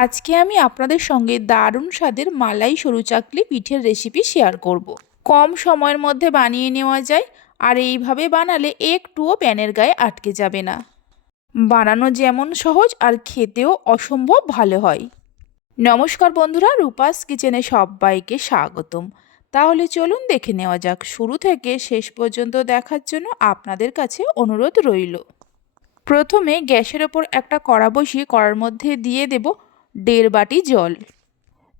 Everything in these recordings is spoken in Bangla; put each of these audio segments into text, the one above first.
আজকে আমি আপনাদের সঙ্গে দারুণ স্বাদের মালাই সরু চাকলি পিঠের রেসিপি শেয়ার করব। কম সময়ের মধ্যে বানিয়ে নেওয়া যায়, আর এইভাবে বানালে একটুও প্যানের গায়ে আটকে যাবে না। বানানো যেমন সহজ আর খেতেও অসম্ভব ভালো হয়। নমস্কার বন্ধুরা, রূপাস কিচেনে সবাইকে স্বাগতম। তাহলে চলুন দেখে নেওয়া যাক, শুরু থেকে শেষ পর্যন্ত দেখার জন্য আপনাদের কাছে অনুরোধ রইল। প্রথমে গ্যাসের ওপর একটা কড়া বসিয়ে কড়ার মধ্যে দিয়ে দেব দেড় বাটি জল।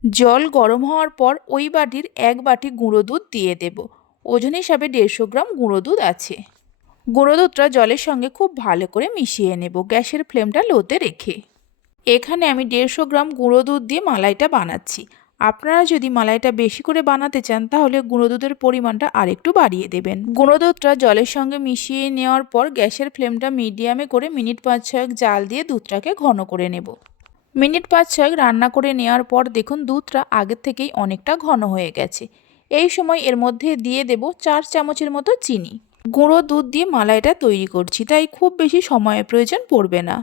জল গরম হওয়ার পর ওই বাটির এক বাটি গুঁড়ো দুধ দিয়ে দেব। ওজন হিসাবে দেড়শো গ্রাম গুঁড়ো দুধ আছে। গুঁড়ো দুধটা জলের সঙ্গে খুব ভালো করে মিশিয়ে নেব। গ্যাসের ফ্লেমটা লোতে রেখে। এখানে আমি দেড়শো গ্রাম গুঁড়ো দুধ দিয়ে মালাইটা বানাচ্ছি। আপনারা যদি মালাইটা বেশি করে বানাতে চান, তাহলে গুঁড়ো দুধের পরিমাণটা আরেকটু বাড়িয়ে দেবেন। গুঁড়ো দুধটা জলের সঙ্গে মিশিয়ে নেওয়ার পর গ্যাসের ফ্লেমটা মিডিয়ামে করে মিনিট পাঁচ ছয়েক জাল দিয়ে দুধটাকে ঘন করে নেব। মিনিট পাঁচ ছয়েক রান্না করে নেওয়ার পর দেখুন দুধটা আগের থেকেই অনেকটা ঘন হয়ে গেছে। এই সময় এর মধ্যে দিয়ে দেব চার চামচের মতো চিনি। গুঁড়ো দুধ দিয়ে মালাইটা তৈরি করছি, তাই খুব বেশি সময়ের প্রয়োজন পড়বে না।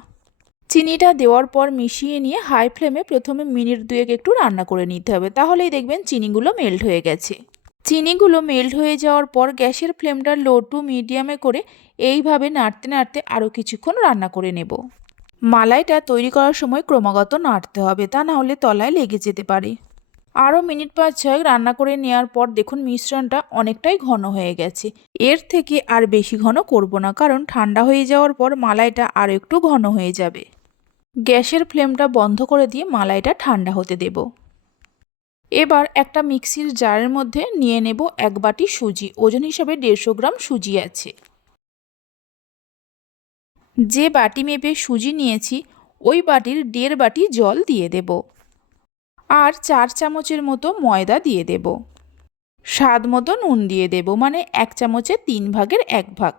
চিনিটা দেওয়ার পর মিশিয়ে নিয়ে হাই ফ্লেমে প্রথমে মিনিট দুয়েক একটু রান্না করে নিতে হবে, তাহলেই দেখবেন চিনিগুলো মেল্ট হয়ে গেছে। চিনিগুলো মেল্ট হয়ে যাওয়ার পর গ্যাসের ফ্লেমটা লো টু মিডিয়ামে করে এইভাবে নাড়তে নাড়তে আরও কিছুক্ষণ রান্না করে নেব। মালাইটা তৈরি করার সময় ক্রমাগত নাড়তে হবে, তা না হলে তলায় লেগে যেতে পারে। আরও মিনিট পাঁচ ছয়েক রান্না করে নেওয়ার পর দেখুন মিশ্রণটা অনেকটাই ঘন হয়ে গেছে। এর থেকে আর বেশি ঘন করব না, কারণ ঠান্ডা হয়ে যাওয়ার পর মালাইটা আরও একটু ঘন হয়ে যাবে। গ্যাসের ফ্লেমটা বন্ধ করে দিয়ে মালাইটা ঠান্ডা হতে দেব। এবার একটা মিক্সির জারের মধ্যে নিয়ে নেব এক বাটি সুজি, ওজন হিসাবে দেড়শো গ্রাম সুজি আছে। যে বাটি মেপে সুজি নিয়েছি, ওই বাটির দেড় বাটি জল দিয়ে দেব। আর চার চামচের মতো ময়দা দিয়ে দেব। স্বাদ মতো নুন দিয়ে দেব মানে এক চামচের তিন ভাগের এক ভাগ।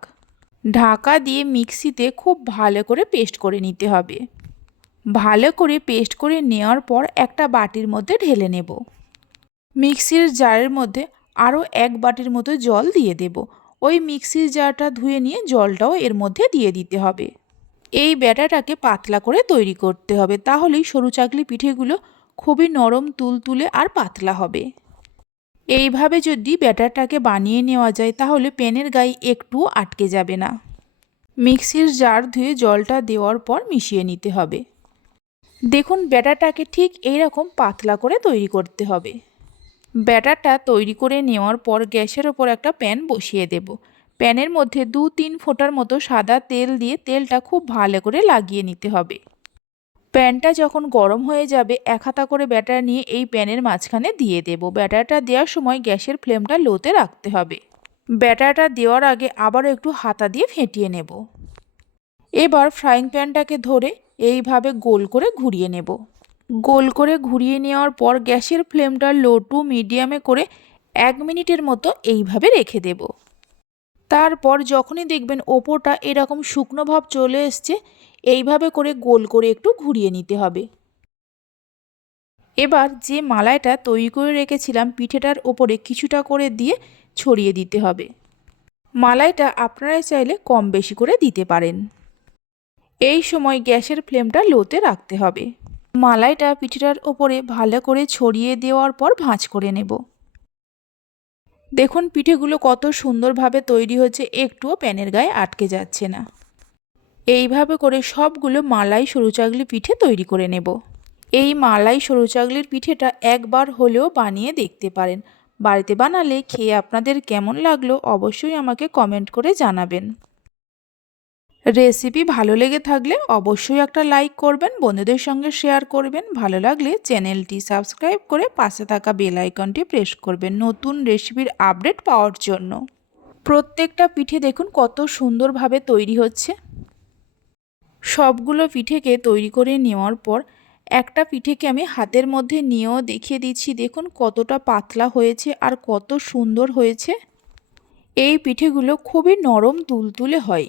ঢাকা দিয়ে মিক্সিতে খুব ভালো করে পেস্ট করে নিতে হবে। ভালো করে পেস্ট করে নেওয়ার পর একটা বাটির মধ্যে ঢেলে নেব। মিক্সির জারের মধ্যে আরও এক বাটির মতো জল দিয়ে দেব ওই মিক্সির জারটা ধুয়ে নিয়ে জলটাও এর মধ্যে দিয়ে দিতে হবে। এই ব্যাটাটাকে পাতলা করে তৈরি করতে হবে, তাহলেই সরু চাকলি পিঠেগুলো খুবই নরম, তুলতুলে আর পাতলা হবে। এইভাবে যদি ব্যাটারটাকে বানিয়ে নেওয়া যায়, তাহলে প্যানের গায়ে একটুও আটকে যাবে না। মিক্সির জার ধুয়ে জলটা দেওয়ার পর মিশিয়ে নিতে হবে। দেখুন, ব্যাটারটাকে ঠিক এইরকম পাতলা করে তৈরি করতে হবে। ব্যাটারটা তৈরি করে নেওয়ার পর গ্যাসের ওপর একটা প্যান বসিয়ে দেব। প্যানের মধ্যে দু তিন ফোঁটার মতো সাদা তেল দিয়ে তেলটা খুব ভালো করে লাগিয়ে নিতে হবে। প্যানটা যখন গরম হয়ে যাবে, এক হাতা করে ব্যাটার নিয়ে এই প্যানের মাঝখানে দিয়ে দেব। ব্যাটারটা দেওয়ার সময় গ্যাসের ফ্লেমটা লোতে রাখতে হবে। ব্যাটারটা দেওয়ার আগে আবারও একটু হাতা দিয়ে ফেটিয়ে নেব। এবার ফ্রাইং প্যানটাকে ধরে এইভাবে গোল করে ঘুরিয়ে নেব। গোল করে ঘুরিয়ে নেওয়ার পর গ্যাসের ফ্লেমটা লো টু মিডিয়ামে করে এক মিনিটের মতো এইভাবে রেখে দেব। তারপর যখনই দেখবেন ওপোটা এরকম শুকনো ভাব চলে এসছে, এইভাবে করে গোল করে একটু ঘুরিয়ে নিতে হবে। এবার যে মালাইটা তৈরি করে রেখেছিলাম, পিঠেটার ওপরে কিছুটা করে দিয়ে ছড়িয়ে দিতে হবে। মালাইটা আপনারা চাইলে কম বেশি করে দিতে পারেন। এই সময় গ্যাসের ফ্লেমটা লোতে রাখতে হবে। মালাইটা পিঠেটার ওপরে ভালো করে ছড়িয়ে দেওয়ার পর ভাঁজ করে নেব। দেখুন পিঠেগুলো কত সুন্দরভাবে তৈরি হচ্ছে একটুও প্যানের গায়ে আটকে যাচ্ছে না। এইভাবে করে সবগুলো মালাই সরু চাগলি পিঠে তৈরি করে নেব। এই মালাই সরু চাগলির পিঠেটা একবার হলেও বানিয়ে দেখতে পারেন। বাড়িতে বানালে খেয়ে আপনাদের কেমন লাগল অবশ্যই আমাকে কমেন্ট করে জানাবেন। রেসিপি ভালো লেগে থাকলে অবশ্যই একটা লাইক করবেন, বন্ধুদের সঙ্গে শেয়ার করবেন। ভালো লাগলে চ্যানেলটি সাবস্ক্রাইব করে পাশে থাকা বেল আইকনটি প্রেস করবেন নতুন রেসিপির আপডেট পাওয়ার জন্য। প্রত্যেকটা পিঠে দেখুন কত সুন্দরভাবে তৈরি হচ্ছে। সবগুলো পিঠেকে তৈরি করে নেওয়ার পর একটা পিঠেকে আমি হাতের মধ্যে নিয়েও দেখিয়ে দিচ্ছি। দেখুন কতটা পাতলা হয়েছে আর কত সুন্দর হয়েছে। এই পিঠেগুলো খুবই নরম, তুলতুলে হয়।